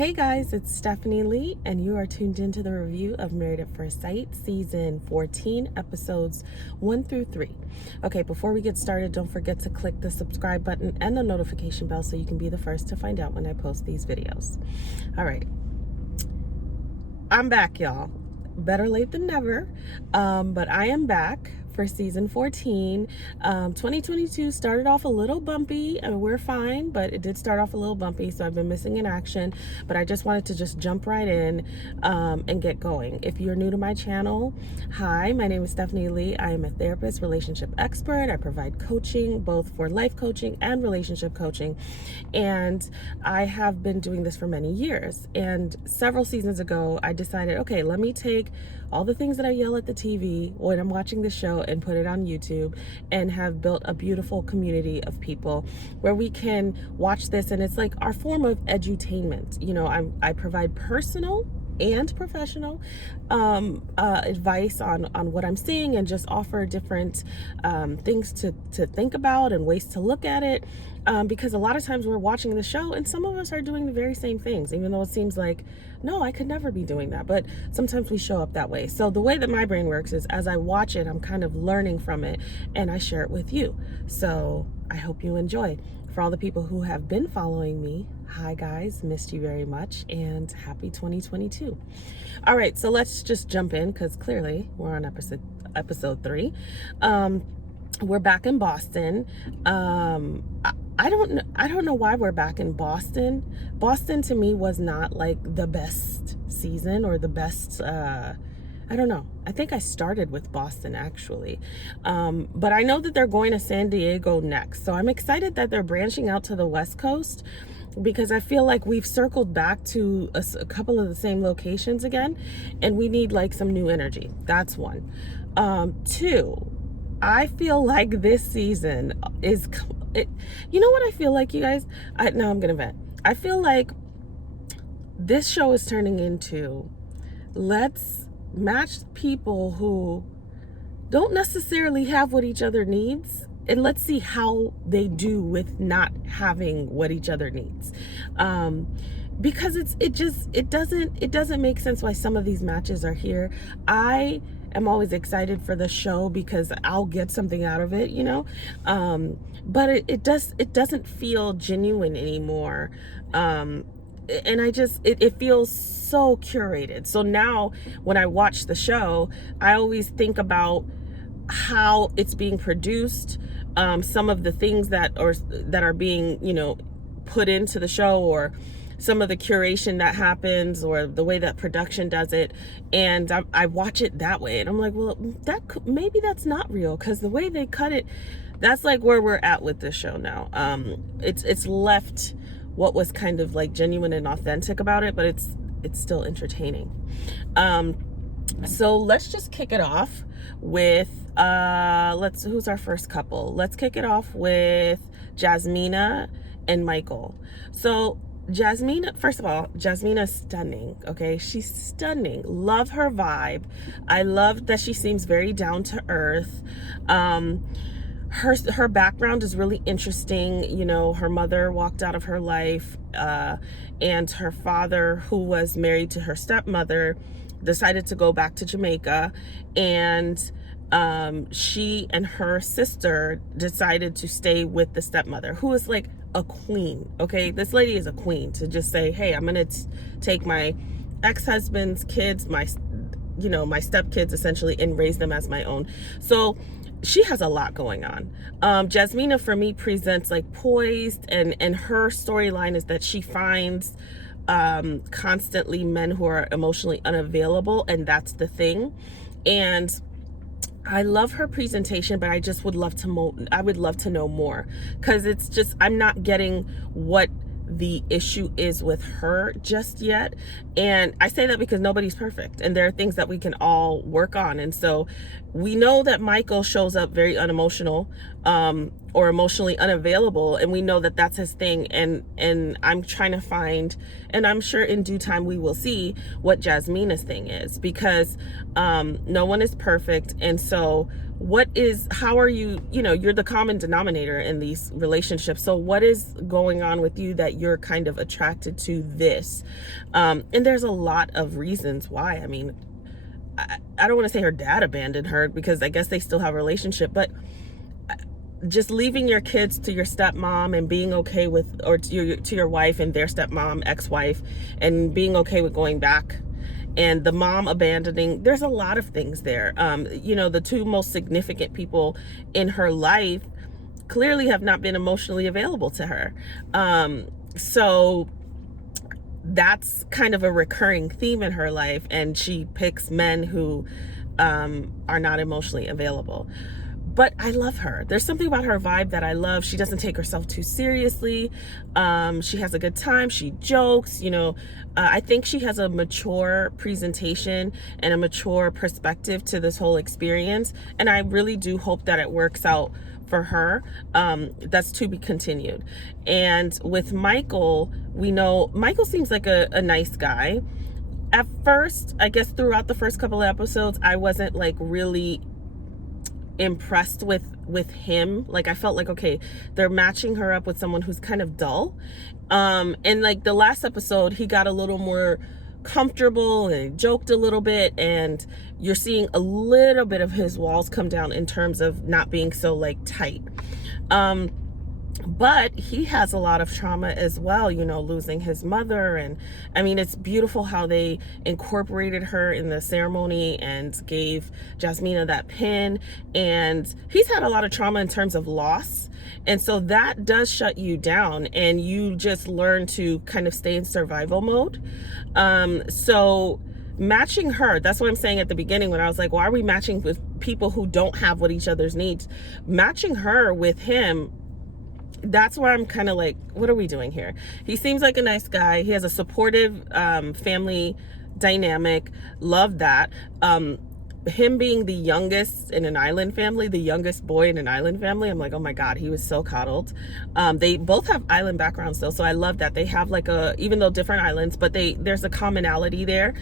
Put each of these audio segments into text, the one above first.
Hey guys, it's Stephanie Lee, and you are tuned into the review of Married at First Sight, Season 14, Episodes 1 through 3. Okay, before we get started, don't forget to click the subscribe button and the notification bell so you can be the first to find out when I post these videos. All right, I'm back, y'all. Better late than never, but I am back for season 14. 2022 started off a little bumpy, and we're fine, but it did start off a little bumpy, so I've been missing in action, but I just wanted to just jump right in and get going. If you're new to my channel, hi, my name is Stephanie Lee. I am a therapist, relationship expert. I provide coaching, both for life coaching and relationship coaching, and I have been doing this for many years. And several seasons ago, I decided, okay, let me take all the things that I yell at the TV when I'm watching the show and put it on YouTube, and have built a beautiful community of people where we can watch this, and it's like our form of edutainment. You know, I provide personal and professional advice on what I'm seeing, and just offer different things to think about and ways to look at it, because a lot of times we're watching the show and some of us are doing the very same things, even though it seems like, no, I could never be doing that, but sometimes we show up that way. So the way that my brain works is, as I watch it, I'm kind of learning from it, and I share it with you. So I hope you enjoy. For all the people who have been following me, hi guys, missed you very much, and happy 2022. All right, so let's just jump in, because clearly we're on episode 3. We're back in Boston. I don't know why we're back in Boston. Boston to me was not like the best season, or the best, I don't know. I think I started with Boston actually. But I know that they're going to San Diego next. So I'm excited that they're branching out to the West Coast, because I feel like we've circled back to a couple of the same locations again, and we need like some new energy. That's one. 2, I feel like this season is, you know what I feel like, you guys? Now I'm gonna vent. I feel like this show is turning into, let's match people who don't necessarily have what each other needs, and let's see how they do with not having what each other needs. Because it doesn't make sense why some of these matches are here. I am always excited for the show because I'll get something out of it, you know. But it doesn't feel genuine anymore. And it feels so curated. So now when I watch the show, I always think about how it's being produced, some of the things that are being, you know, put into the show, or some of the curation that happens, or the way that production does it, and I watch it that way, and I'm like, well, maybe that's not real, because the way they cut it, that's like where we're at with this show now. It's left what was kind of like genuine and authentic about it, but it's still entertaining. So let's just kick it off with who's our first couple? Let's kick it off with Jasmina and Michael. So Jasmina, first of all, Jasmina's stunning, okay? She's stunning. Love her vibe. I love that she seems very down to earth. Her background is really interesting. You know, her mother walked out of her life, and her father, who was married to her stepmother, decided to go back to Jamaica, and she and her sister decided to stay with the stepmother, who is like a queen, okay? This lady is a queen, to just say, hey, I'm gonna take my ex-husband's kids, my stepkids essentially, and raise them as my own. So she has a lot going on. Jasmina, for me, presents like poised, and her storyline is that she finds constantly men who are emotionally unavailable, and that's the thing. And I love her presentation, but I just would love to know more, because it's just, I'm not getting what the issue is with her just yet. And I say that because nobody's perfect, and there are things that we can all work on. And so we know that Michael shows up very unemotional, or emotionally unavailable, and we know that that's his thing, and I'm trying to find, and I'm sure in due time we will see what Jasmina's thing is, because no one is perfect. And so how are you, you're the common denominator in these relationships. So what is going on with you that you're kind of attracted to this? And there's a lot of reasons why. I mean, I don't want to say her dad abandoned her, because I guess they still have a relationship, but just leaving your kids to your stepmom and being okay with, or to your wife and their stepmom, ex-wife, and being okay with going back, and the mom abandoning, there's a lot of things there. The two most significant people in her life clearly have not been emotionally available to her. So that's kind of a recurring theme in her life, and she picks men who are not emotionally available. But I love her. There's something about her vibe that I love. She doesn't take herself too seriously. She has a good time. She jokes, I think she has a mature presentation and a mature perspective to this whole experience. And I really do hope that it works out for her. That's to be continued. And with Michael, we know Michael seems like a nice guy. At first, I guess throughout the first couple of episodes, I wasn't like really impressed with him. Like, I felt like, okay, they're matching her up with someone who's kind of dull. And like the last episode, he got a little more comfortable and joked a little bit, and you're seeing a little bit of his walls come down in terms of not being so like tight. But he has a lot of trauma as well, losing his mother. And I mean, it's beautiful how they incorporated her in the ceremony and gave Jasmina that pin. And he's had a lot of trauma in terms of loss. And so that does shut you down, and you just learn to kind of stay in survival mode. So matching her, that's what I'm saying at the beginning when I was like, why are we matching with people who don't have what each other's needs? Matching her with him, that's where I'm kind of like, what are we doing here? He seems like a nice guy. He has a supportive family dynamic. Love that. Him being the youngest in an island family, the youngest boy in an island family, I'm like, oh my God, he was so coddled. They both have island backgrounds though, so I love that. They have like even though different islands, but there's a commonality there.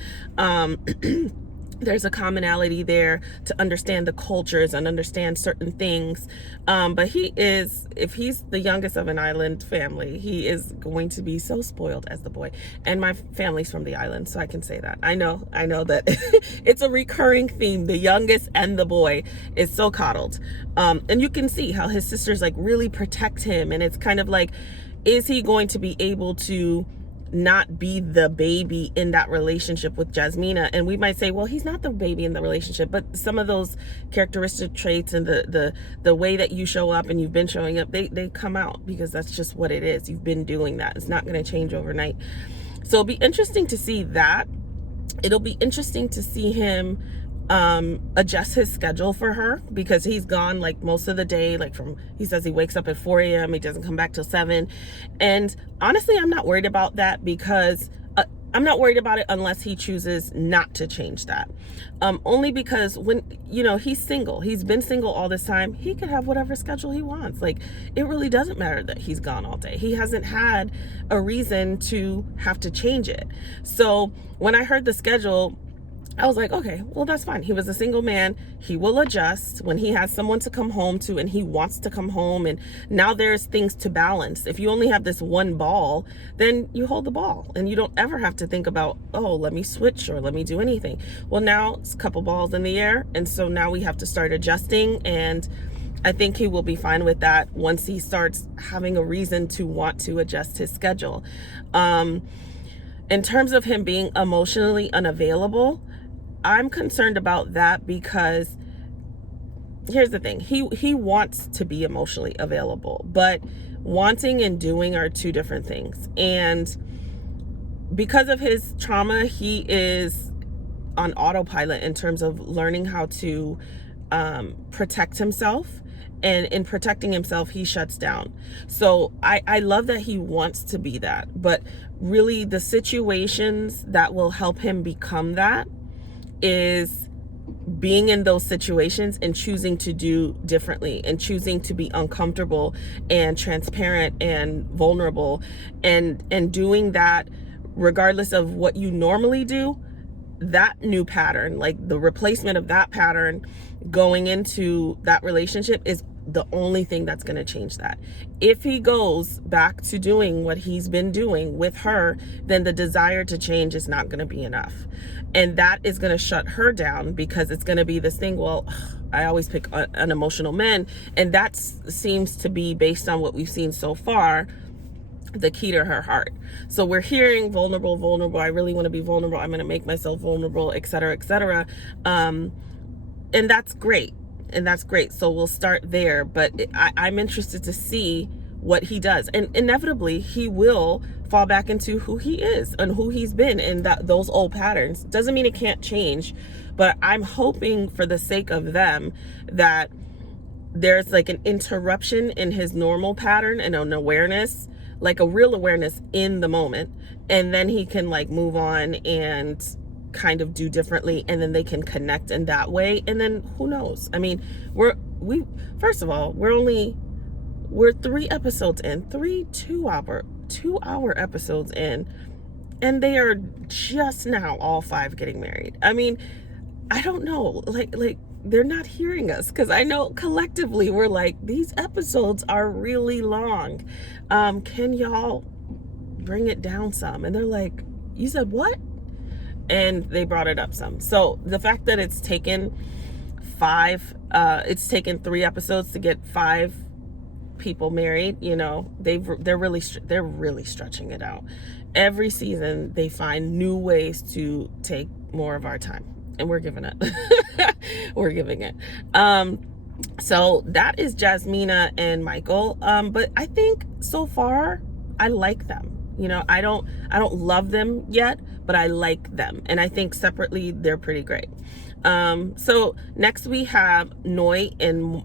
There's a commonality there to understand the cultures and understand certain things. But if he's the youngest of an island family, he is going to be so spoiled as the boy. And my family's from the island, so I can say that. I know that it's a recurring theme. The youngest and the boy is so coddled. And you can see how his sisters like really protect him. And it's kind of like, is he going to be able to not be the baby in that relationship with Jasmina? And we might say, well, he's not the baby in the relationship, but some of those characteristic traits and the way that you show up and you've been showing up, they come out, because that's just what it is. You've been doing that. It's not going to change overnight. So it'll be interesting to see that. It'll be interesting to see him adjust his schedule for her, because he's gone like most of the day. Like he says he wakes up at 4 a.m. He doesn't come back till 7. And honestly, I'm not worried about that, because I'm not worried about it unless he chooses not to change that. Only because when, he's single, he's been single all this time, he could have whatever schedule he wants. Like, it really doesn't matter that he's gone all day. He hasn't had a reason to have to change it. So when I heard the schedule, I was like, okay, well, that's fine. He was a single man. He will adjust when he has someone to come home to and he wants to come home. And now there's things to balance. If you only have this one ball, then you hold the ball and you don't ever have to think about, oh, let me switch or let me do anything. Well, now it's a couple balls in the air. And so now we have to start adjusting. And I think he will be fine with that once he starts having a reason to want to adjust his schedule. In terms of him being emotionally unavailable, I'm concerned about that, because here's the thing. He wants to be emotionally available, but wanting and doing are two different things. And because of his trauma, he is on autopilot in terms of learning how to protect himself. And in protecting himself, he shuts down. So I love that he wants to be that, but really the situations that will help him become that is being in those situations and choosing to do differently and choosing to be uncomfortable and transparent and vulnerable and doing that regardless of what you normally do. that new pattern, like the replacement of that pattern going into that relationship, is the only thing that's going to change that. If he goes back to doing what he's been doing with her, then the desire to change is not going to be enough. And that is going to shut her down, because it's going to be this thing, well, I always pick unemotional men. And that seems to be, based on what we've seen so far, the key to her heart. So we're hearing vulnerable. I really want to be vulnerable. I'm going to make myself vulnerable, etc., etc. And that's great. So we'll start there. But I'm interested to see what he does. And inevitably, he will fall back into who he is and who he's been in those old patterns. Doesn't mean it can't change. But I'm hoping, for the sake of them, that there's like an interruption in his normal pattern and an awareness, like a real awareness in the moment. And then he can like move on and kind of do differently, and then they can connect in that way. And then who knows? I mean, first of all, we're 3 episodes in, 3 2-hour episodes in, and they are just now all 5 getting married. I mean, I don't know, like they're not hearing us, because I know collectively we're like, these episodes are really long. Can y'all bring it down some? And they're like, you said what? And they brought it up some. So the fact that it's taken 3 episodes to get 5 people married, you know, they're really stretching it out. Every season they find new ways to take more of our time, and we're giving it. We're giving it. So that is Jasmina and Michael. But I think so far I like them. You know, I don't love them yet, but I like them. And I think separately they're pretty great. So next we have Noi and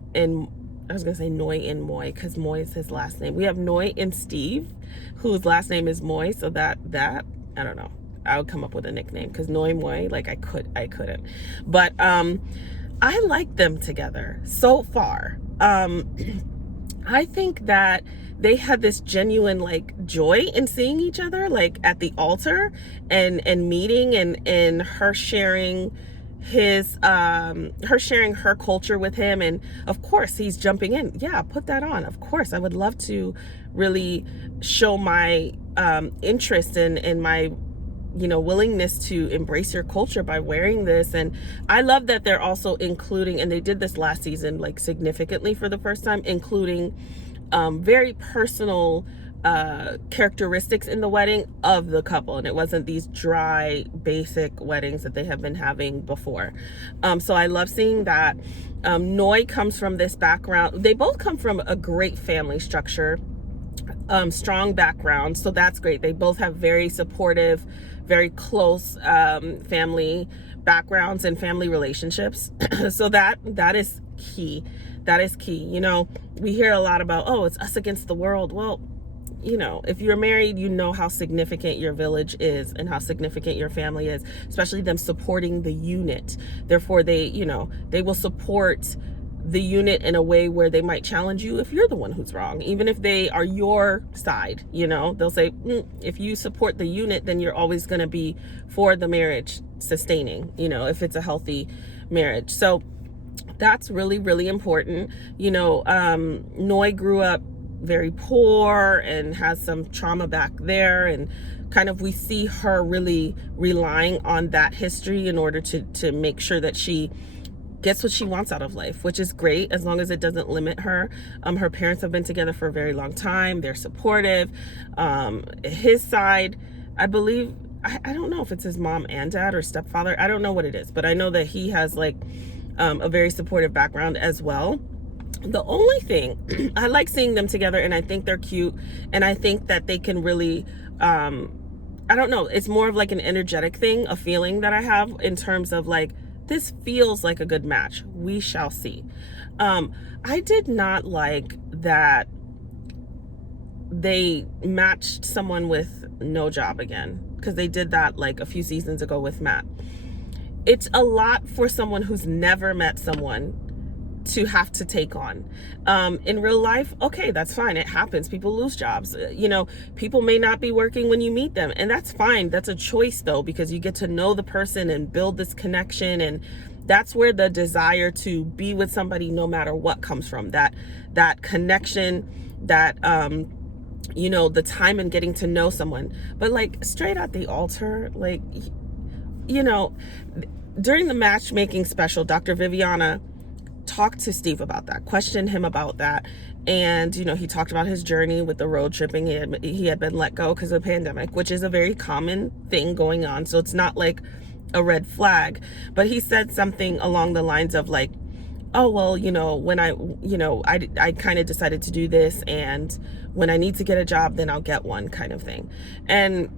I was going to say Noi and Moy, because Moy is his last name. We have Noi and Steve, whose last name is Moy. So that I don't know. I would come up with a nickname, because Noi Moy, like I couldn't. But I like them together so far. I think that they had this genuine like joy in seeing each other, like at the altar and meeting, and her sharing her culture with him. And of course he's jumping in. Yeah, put that on. Of course, I would love to really show my interest in my, you know, willingness to embrace your culture by wearing this. And I love that they're also including, and they did this last season, like significantly for the first time, including very personal characteristics in the wedding of the couple. And it wasn't these dry, basic weddings that they have been having before. So I love seeing that. Noi comes from this background. They both come from a great family structure, strong background. So that's great. They both have very supportive, very close family backgrounds and family relationships. So that is key. That is key. You know, we hear a lot about, oh, it's us against the world. Well, you know, if you're married, you know how significant your village is and how significant your family is, especially them supporting the unit. Therefore, they will support the unit in a way where they might challenge you if you're the one who's wrong, even if they are your side. You know, they'll say, if you support the unit, then you're always going to be for the marriage sustaining, you know, if it's a healthy marriage. So that's really, really important. You know, Noi grew up very poor and has some trauma back there, and kind of we see her really relying on that history in order to make sure that she gets what she wants out of life, which is great as long as it doesn't limit her. Her parents have been together for a very long time. They're supportive. His side, I believe, I don't know if it's his mom and dad or stepfather. I don't know what it is, but I know that he has like a very supportive background as well. The only thing, I like seeing them together, and I think they're cute, and I think that they can really, I don't know, it's more of like an energetic thing, a feeling that I have in terms of like, this feels like a good match. We shall see. I did not like that they matched someone with no job again, because they did that like a few seasons ago with Matt. It's a lot for someone who's never met someone to have to take on. In real life, okay, that's fine. It happens. People lose jobs. People may not be working when you meet them, and that's fine. That's a choice though, because you get to know the person and build this connection, and that's where the desire to be with somebody no matter what comes from. That connection, that the time and getting to know someone. But like straight at the altar, like, during the matchmaking special, Dr. Viviana talked to Steve about that, questioned him about that. And, he talked about his journey with the road tripping. He had been let go because of the pandemic, which is a very common thing going on. So it's not like a red flag. But he said something along the lines of like, oh, well, when I kind of decided to do this, and when I need to get a job, then I'll get one, kind of thing. And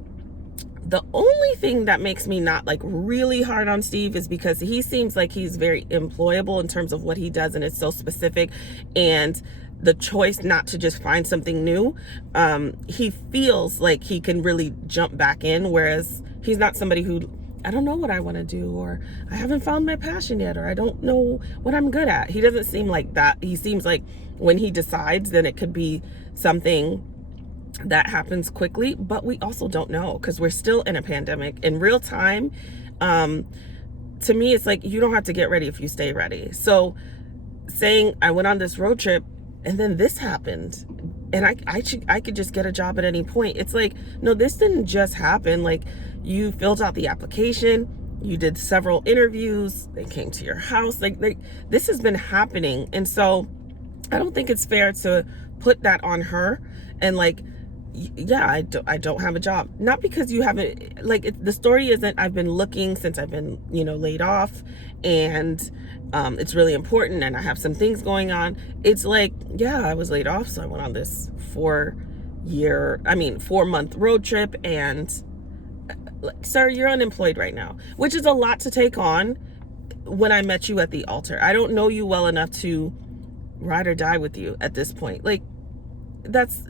the only thing that makes me not like really hard on Steve is because he seems like he's very employable in terms of what he does, and it's so specific, and the choice not to just find something new, he feels like he can really jump back in, whereas he's not somebody who, I don't know what I want to do, or I haven't found my passion yet, or I don't know what I'm good at. He doesn't seem like that. He seems like when he decides, then it could be something that happens quickly, but we also don't know because we're still in a pandemic in real time. To me, it's like, you don't have to get ready if you stay ready. So saying I went on this road trip and then this happened and I could just get a job at any point. It's like, no, this didn't just happen. Like, you filled out the application, you did several interviews, they came to your house, like this has been happening. And so I don't think it's fair to put that on her and like, yeah, I don't have a job. Not because you haven't, like, the story isn't I've been looking since I've been, laid off, and it's really important and I have some things going on. It's like, yeah, I was laid off, so I went on this 4-month road trip, and sir, you're unemployed right now, which is a lot to take on when I met you at the altar. I don't know you well enough to ride or die with you at this point. Like, that's,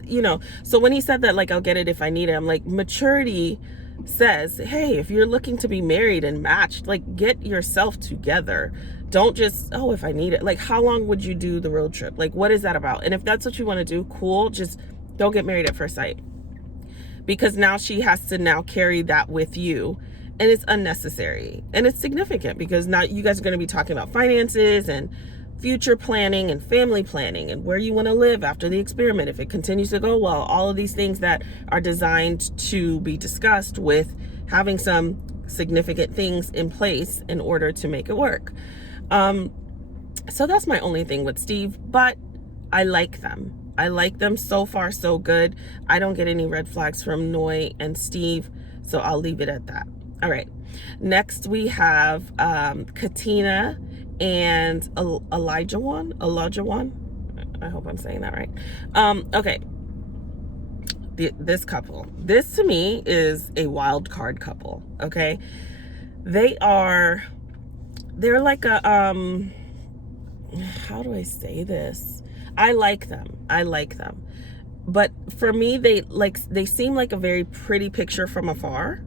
so when he said that, like, I'll get it if I need it, I'm like, maturity says, hey, if you're looking to be married and matched, like, get yourself together. Don't just, oh, if I need it. Like, how long would you do the road trip? Like, what is that about? And if that's what you want to do, cool. Just don't get married at first sight, because now she has to now carry that with you, and it's unnecessary, and it's significant because now you guys are going to be talking about finances and future planning and family planning and where you want to live after the experiment, if it continues to go well, all of these things that are designed to be discussed with having some significant things in place in order to make it work. So that's my only thing with Steve, but I like them so far, so good. I don't get any red flags from Noi and Steve, so I'll leave it at that. All right, next we have Katina and Olajuwon. I hope I'm saying that right. Okay. This couple. This to me is a wild card couple. Okay. They're like a, how do I say this? I like them. But for me, they seem like a very pretty picture from afar.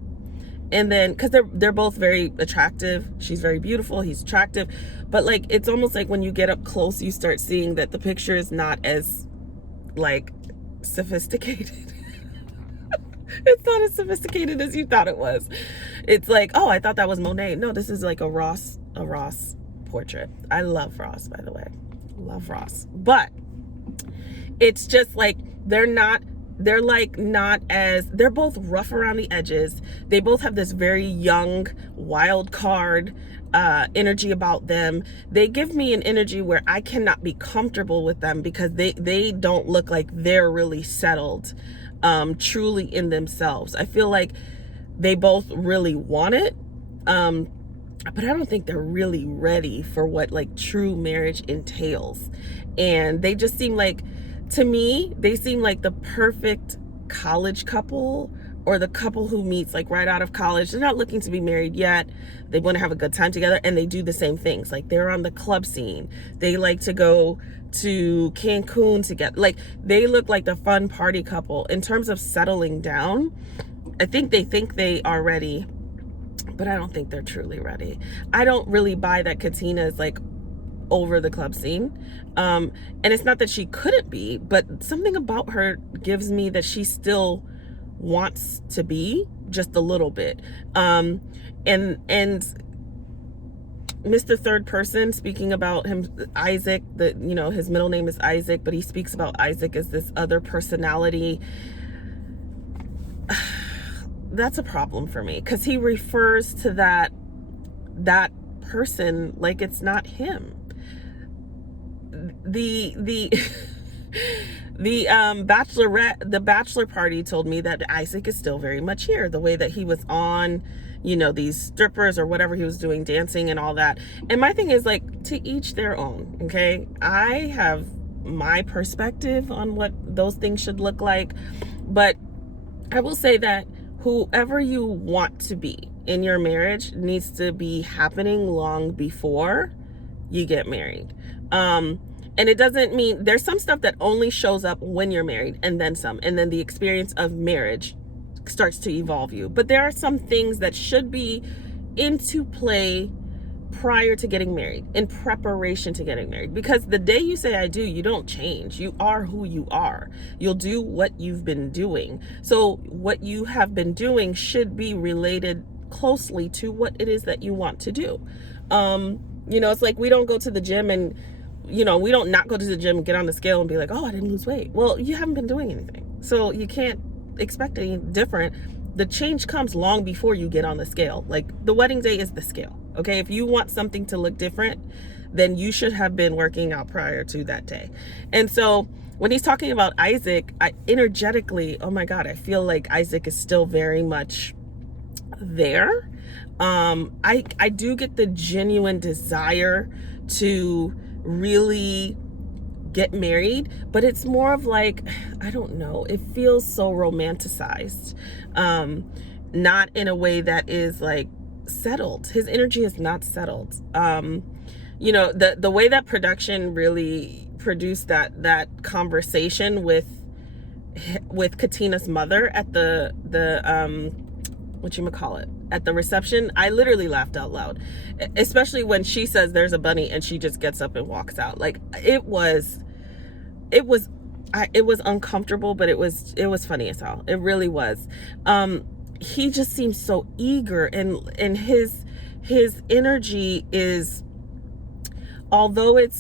And then, because they're both very attractive. She's very beautiful, he's attractive, but like, it's almost like when you get up close, you start seeing that the picture is not as like sophisticated. It's not as sophisticated as you thought it was. It's like, oh, I thought that was Monet. No, this is like a Ross portrait. I love Ross, by the way. Love Ross. But it's just like, they're both rough around the edges. They both have this very young, wild card energy about them. They give me an energy where I cannot be comfortable with them because they don't look like they're really settled, truly in themselves. I feel like they both really want it, but I don't think they're really ready for what like true marriage entails. And they just seem like, to me, they seem like the perfect college couple, or the couple who meets like right out of college. They're not looking to be married yet. They want to have a good time together, and they do the same things. Like, they're on the club scene. They like to go to Cancun together. Like, they look like the fun party couple. In terms of settling down, I think they are ready, but I don't think they're truly ready. I don't really buy that Katina is like over the club scene. And it's not that she couldn't be, but something about her gives me that she still wants to be just a little bit. And Mr. Third Person, speaking about him, Isaac, his middle name is Isaac, but he speaks about Isaac as this other personality. That's a problem for me, because he refers to that person like it's not him. The the bachelor party told me that Isaac is still very much here, the way that he was on, these strippers or whatever he was doing, dancing and all that. And my thing is, like, to each their own. Okay, I have my perspective on what those things should look like, but I will say that whoever you want to be in your marriage needs to be happening long before you get married. And it doesn't mean, there's some stuff that only shows up when you're married, and then some, and then the experience of marriage starts to evolve you. But there are some things that should be into play prior to getting married, in preparation to getting married. Because the day you say I do, you don't change. You are who you are. You'll do what you've been doing. So what you have been doing should be related closely to what it is that you want to do. It's like, we don't go to the gym and, we don't not go to the gym and get on the scale and be like, oh, I didn't lose weight. Well, you haven't been doing anything. So you can't expect any different. The change comes long before you get on the scale. Like, the wedding day is the scale. Okay, if you want something to look different, then you should have been working out prior to that day. And so when he's talking about Isaac, energetically, oh my God, I feel like Isaac is still very much there. I do get the genuine desire to really get married, but it's more of like, I don't know, it feels so romanticized, not in a way that is like settled. His energy is not settled. The way that production really produced that conversation with Katina's mother at the at the reception, I literally laughed out loud, especially when she says there's a bunny and she just gets up and walks out. Like, it was uncomfortable, but it was funny as hell. It really was. He just seems so eager, and his energy is, although it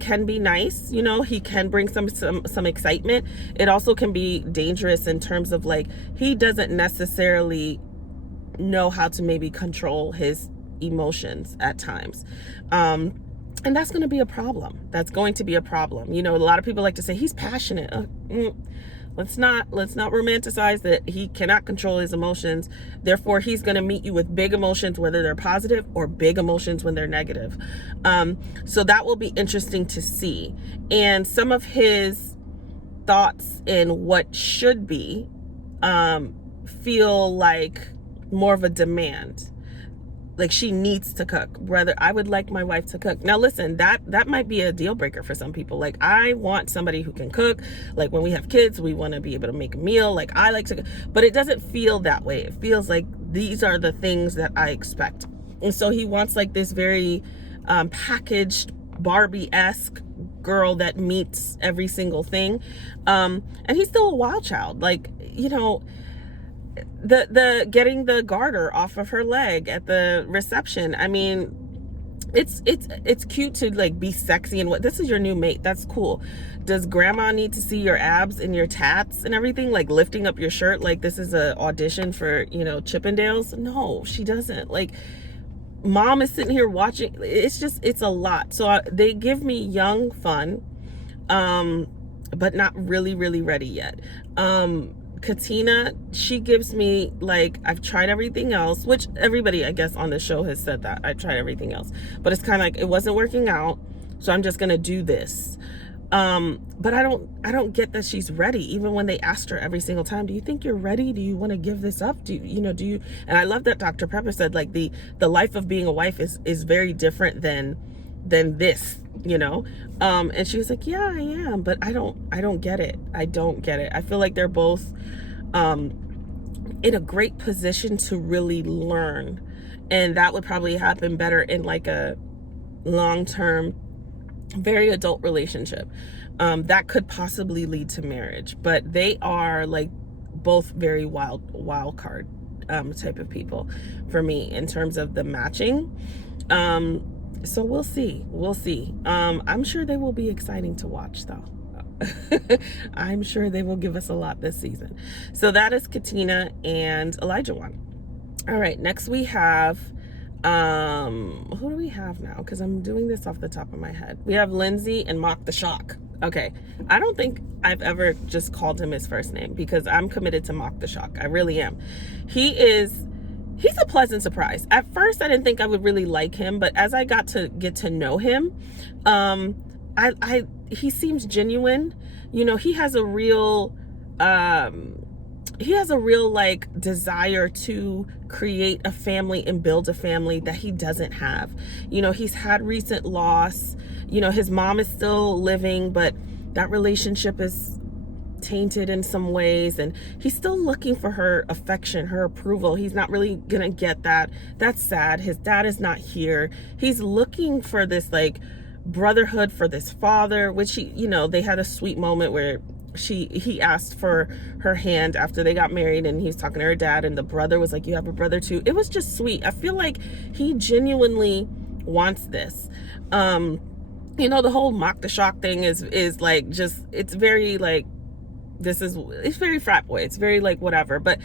can be nice, he can bring some excitement, it also can be dangerous in terms of, like, he doesn't necessarily know how to maybe control his emotions at times. And that's going to be a problem. That's going to be a problem. A lot of people like to say he's passionate. Let's not romanticize that he cannot control his emotions. Therefore, he's going to meet you with big emotions, whether they're positive, or big emotions when they're negative. So that will be interesting to see. And some of his thoughts in what should be feel like more of a demand. Like, she needs to cook. Rather, I would like my wife to cook. Now, listen, that might be a deal breaker for some people. Like, I want somebody who can cook. Like, when we have kids, we want to be able to make a meal. Like, I like to cook. But it doesn't feel that way. It feels like these are the things that I expect. And so he wants, like, this very packaged, Barbie-esque girl that meets every single thing. And he's still a wild child. Like, the getting the garter off of her leg at the reception. I mean, it's cute to, like, be sexy and what, this is your new mate. That's cool. Does grandma need to see your abs and your tats and everything, like lifting up your shirt like this is a audition for, Chippendales? No, she doesn't. Like, mom is sitting here watching. It's a lot. So they give me young fun, but not really, really ready yet. Katina, she gives me, like, I've tried everything else, which everybody, I guess, on the show has said that I've tried everything else, but it's kind of like, it wasn't working out, so I'm just gonna do this. But I don't get that she's ready, even when they asked her every single time, do you think you're ready? Do you want to give this up? Do you? And I love that Dr. Pepper said, like, the life of being a wife is very different than this, and she was like, yeah, I am, but I don't get it. I don't get it. I feel like they're both in a great position to really learn, and that would probably happen better in like a long-term, very adult relationship that could possibly lead to marriage. But they are like both very wild card type of people for me in terms of the matching. So we'll see. I'm sure they will be exciting to watch though. I'm sure they will give us a lot this season. So that is Katina and Olajuwon. All right, next we have who do we have now? Because I'm doing this off the top of my head. We have Lindsay and Mark the Shock. Okay, I don't think I've ever just called him his first name, because I'm committed to Mark the Shock. I really am. He's a pleasant surprise. At first I didn't think I would really like him, but as I got to get to know him, he seems genuine. You know, he has a real like desire to create a family and build a family that he doesn't have. You know, he's had recent loss. You know, his mom is still living, but that relationship is tainted in some ways, and he's still looking for her affection, her approval. He's not really gonna get that. That's sad. His dad is not here. He's looking for this like brotherhood for this father, which he, you know, they had a sweet moment where he asked for her hand after they got married, and he was talking to her dad, and the brother was like, you have a brother too. It was just sweet. I feel like he genuinely wants this. You know, the whole Mock the Shock thing is like, just, it's very like, it's very frat boy. It's very like whatever. But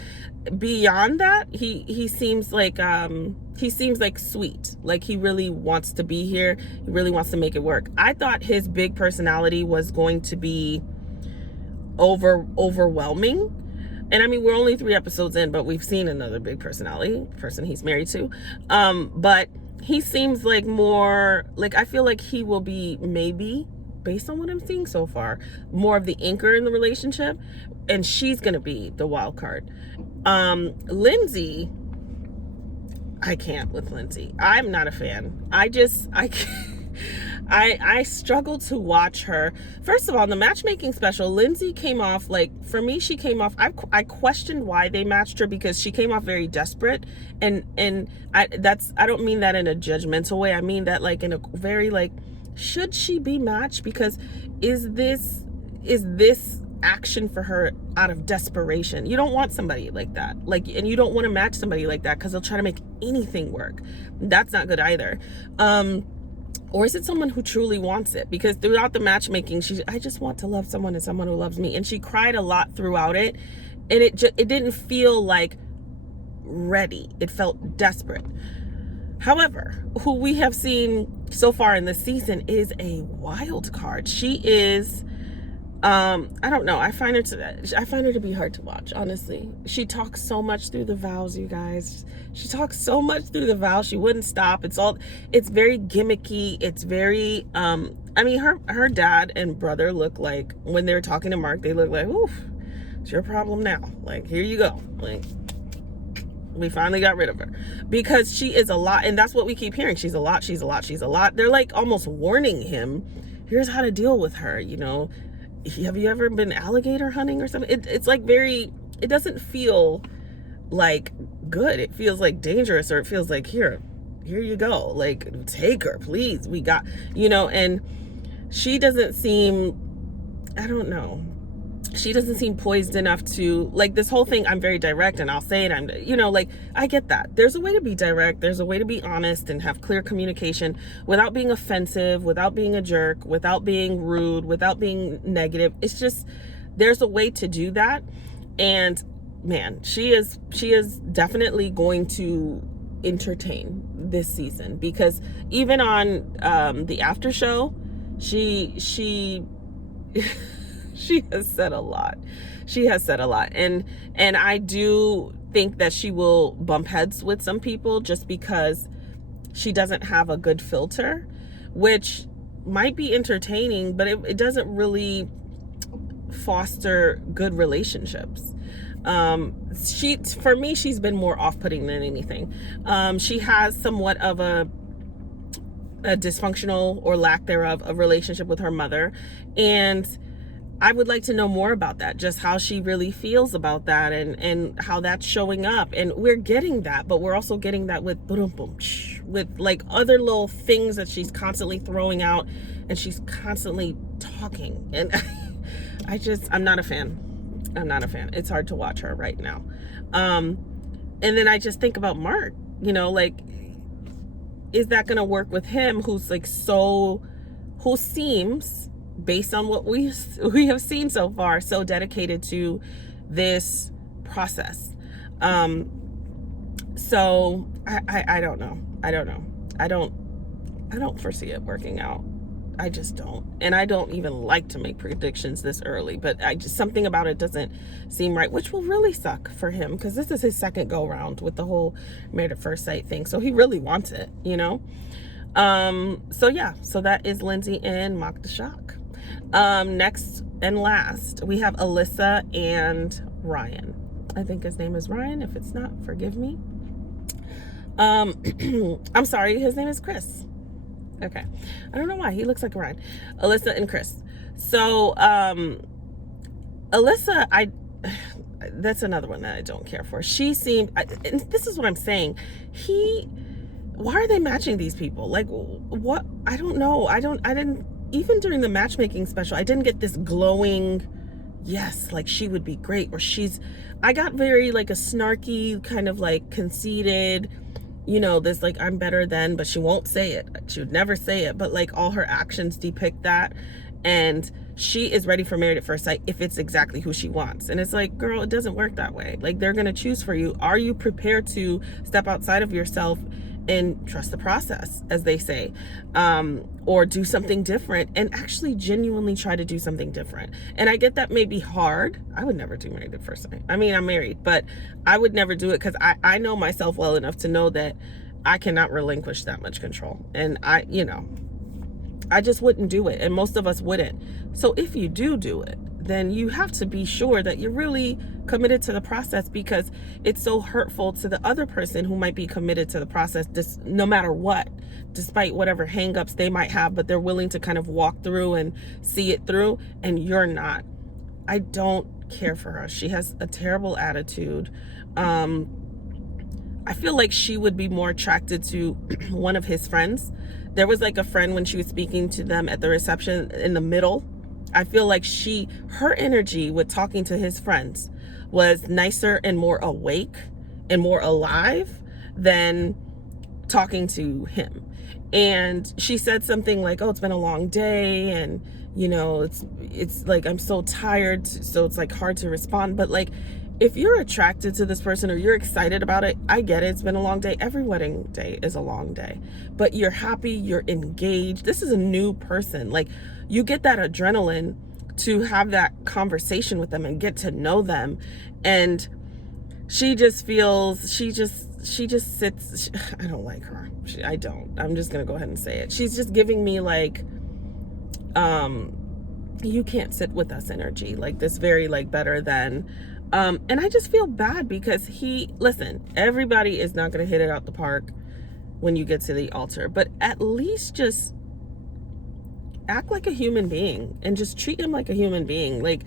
beyond that, he seems like sweet. Like he really wants to be here. He really wants to make it work. I thought his big personality was going to be overwhelming. And I mean, we're only 3 episodes in, but we've seen another big personality, person he's married to. But he seems like more like, I feel like he will be, maybe based on what I'm seeing so far, more of the anchor in the relationship, and she's gonna be the wild card. Lindsay, I can't with Lindsay. I'm not a fan. I can't. I struggle to watch her. First of all, in the matchmaking special, Lindsay came off like, for me, she came off, I questioned why they matched her, because she came off very desperate, and I don't mean that in a judgmental way. I mean that like in a very like, should she be matched? Because is this action for her out of desperation? You don't want somebody like that, like, and you don't want to match somebody like that because they'll try to make anything work. That's not good either. Or is it someone who truly wants it? Because throughout the matchmaking, I just want to love someone and someone who loves me. And she cried a lot throughout it. And it didn't feel like ready. It felt desperate. However, who we have seen so far in this season is a wild card. She is, I don't know. I find her to be hard to watch, honestly. She talks so much through the vows, you guys. She talks so much through the vows. She wouldn't stop. It's very gimmicky. It's very, I mean, her dad and brother look like, when they were talking to Mark, they look like, oof, it's your problem now. Like, here you go. Like, we finally got rid of her, because she is a lot. And that's what we keep hearing. She's a lot. They're like almost warning him, here's how to deal with her. You know, have you ever been alligator hunting or something? It's like it doesn't feel like good. It feels like dangerous, or it feels like, here you go. Like, take her, please. We got, you know, and she doesn't seem, I don't know. She doesn't seem poised enough to, like, this whole thing, I'm very direct and I'll say it. You know, like, I get that. There's a way to be direct. There's a way to be honest and have clear communication without being offensive, without being a jerk, without being rude, without being negative. It's just, there's a way to do that. And man, she is definitely going to entertain this season, because even on the after show, she she has said a lot. And I do think that she will bump heads with some people just because she doesn't have a good filter, which might be entertaining, but it doesn't really foster good relationships. For me, she's been more off-putting than anything. She has somewhat of a dysfunctional, or lack thereof, a relationship with her mother, and I would like to know more about that, just how she really feels about that, and how that's showing up. And we're getting that, but we're also getting that with with like other little things that she's constantly throwing out, and she's constantly talking, and I'm not a fan. I'm not a fan. It's hard to watch her right now. And then I just think about Mark, you know, like, is that going to work with him, who's like who seems, based on what we have seen so far, so dedicated to this process. So I don't know. I don't foresee it working out. I just don't. And I don't even like to make predictions this early, but something about it doesn't seem right, which will really suck for him, because this is his second go round with the whole Married at First Sight thing. So he really wants it, you know? So yeah, so that is Lindsay and Mark the Shock. Next and last, we have Alyssa and Ryan. I think his name is Ryan. If it's not, forgive me. I'm sorry, his name is Chris. Okay. I don't know why. He looks like Ryan. Alyssa and Chris. So, Alyssa, that's another one that I don't care for. She seemed, and this is what I'm saying. Why are they matching these people? Like, what? I don't know. I didn't, even during the matchmaking special, I didn't get this glowing, yes, like she would be great, or I got very like a snarky, kind of like conceited, you know, this like I'm better than, but she won't say it. She would never say it, but like all her actions depict that. And she is ready for Married at First Sight if it's exactly who she wants. And it's like, girl, it doesn't work that way. Like, they're going to choose for you. Are you prepared to step outside of yourself and trust the process, as they say, or do something different and actually genuinely try to do something different? And I get that may be hard. I would never do Married at First Sight. I mean, I'm married, but I would never do it, because I know myself well enough to know that I cannot relinquish that much control. And I just wouldn't do it. And most of us wouldn't. So if you do it, then you have to be sure that you're really committed to the process, because it's so hurtful to the other person who might be committed to the process, no matter what, despite whatever hangups they might have, but they're willing to kind of walk through and see it through, and you're not. I don't care for her. She has a terrible attitude. I feel like she would be more attracted to one of his friends. There was like a friend when she was speaking to them at the reception in the middle. I feel like her energy with talking to his friends was nicer and more awake and more alive than talking to him. And she said something like, oh, it's been a long day, and you know, it's like, I'm so tired, so it's like hard to respond. But like, if you're attracted to this person or you're excited about it, I get it. It's been a long day. Every wedding day is a long day, but you're happy, you're engaged. This is a new person. Like, you get that adrenaline to have that conversation with them and get to know them. And she just sits, I don't like her. I'm just going to go ahead and say it. She's just giving me like, you can't sit with us energy, like this very like better than, and I just feel bad, because listen, everybody is not going to hit it out the park when you get to the altar, but at least just act like a human being and just treat him like a human being. Like,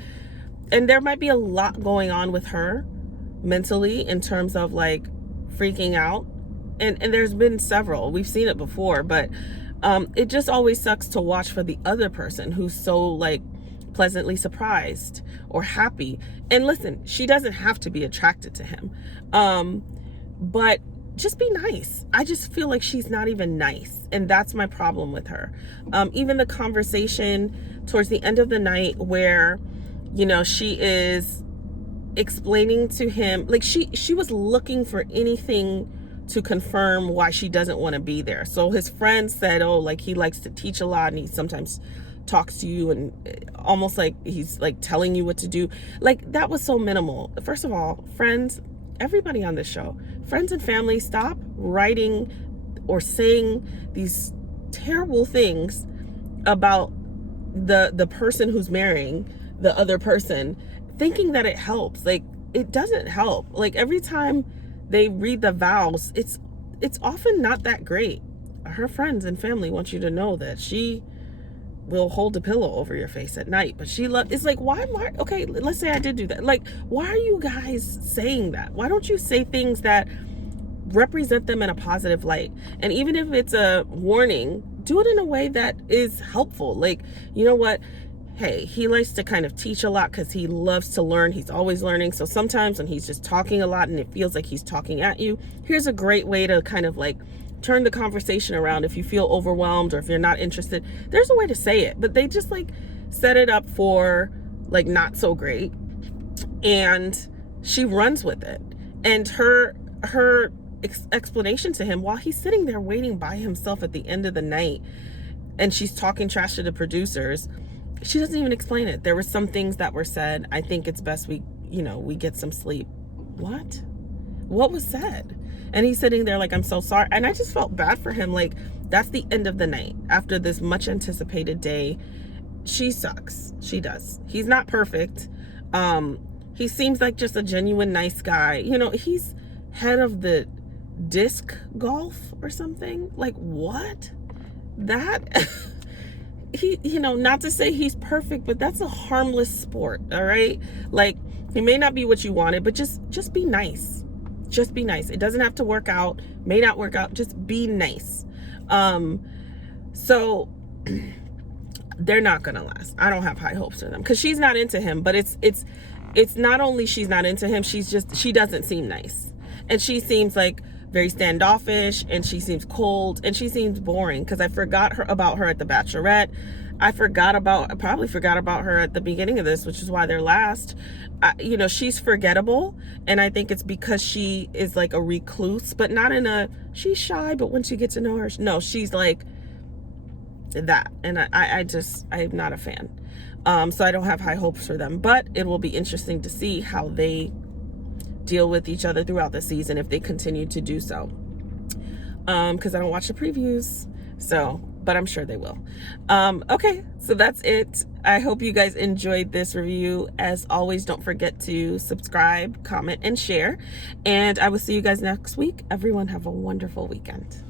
and there might be a lot going on with her mentally in terms of like freaking out, and there's been several, we've seen it before, but it just always sucks to watch for the other person who's so like pleasantly surprised or happy. And listen, she doesn't have to be attracted to him, but just be nice. I just feel like she's not even nice, and that's my problem with her. Even the conversation towards the end of the night where, you know, she is explaining to him, like she was looking for anything to confirm why she doesn't want to be there. So his friend said, oh, like he likes to teach a lot and he sometimes talks to you and almost like he's like telling you what to do. Like, that was so minimal. First of all, friends, everybody on this show, friends and family, stop writing or saying these terrible things about the person who's marrying the other person, thinking that it helps. Like, it doesn't help. Like, every time they read the vows, it's often not that great. Her friends and family want you to know that she will hold a pillow over your face at night, but it's like, why, okay, let's say I did do that. Like, why are you guys saying that? Why don't you say things that represent them in a positive light. And even if it's a warning, do it in a way that is helpful. Like, you know what? Hey, he likes to kind of teach a lot because he loves to learn. He's always learning. So sometimes when he's just talking a lot and it feels like he's talking at you, here's a great way to kind of like turn the conversation around. If you feel overwhelmed or if you're not interested, there's a way to say it. But they just like set it up for like not so great. And she runs with it. And her explanation to him while he's sitting there waiting by himself at the end of the night and she's talking trash to the producers, she doesn't even explain it. There were some things that were said. I think it's best we get some sleep. What was said? And he's sitting there like, I'm so sorry. And I just felt bad for him. Like, that's the end of the night after this much anticipated day. She sucks. She does. He's not perfect. He seems like just a genuine nice guy. He's head of the disc golf or something. Like, what? That he, not to say he's perfect, but that's a harmless sport. All right. Like, he may not be what you wanted, but just be nice. Just be nice. It doesn't have to work out, may not work out. Just be nice. So they're not going to last. I don't have high hopes for them because she's not into him, but it's not only she's not into him, she doesn't seem nice. And she seems like very standoffish, and she seems cold, and she seems boring because I forgot about her at the Bachelorette. I probably forgot about her at the beginning of this, which is why they're last. She's forgettable, and I think it's because she is like a recluse, but not she's shy, but when she gets to know her, no, she's like that. And I'm not a fan. So I don't have high hopes for them, but it will be interesting to see how they deal with each other throughout the season if they continue to do so. Because I don't watch the previews, but I'm sure they will. Okay, so that's it. I hope you guys enjoyed this review. As always, don't forget to subscribe, comment, and share. And I will see you guys next week. Everyone have a wonderful weekend.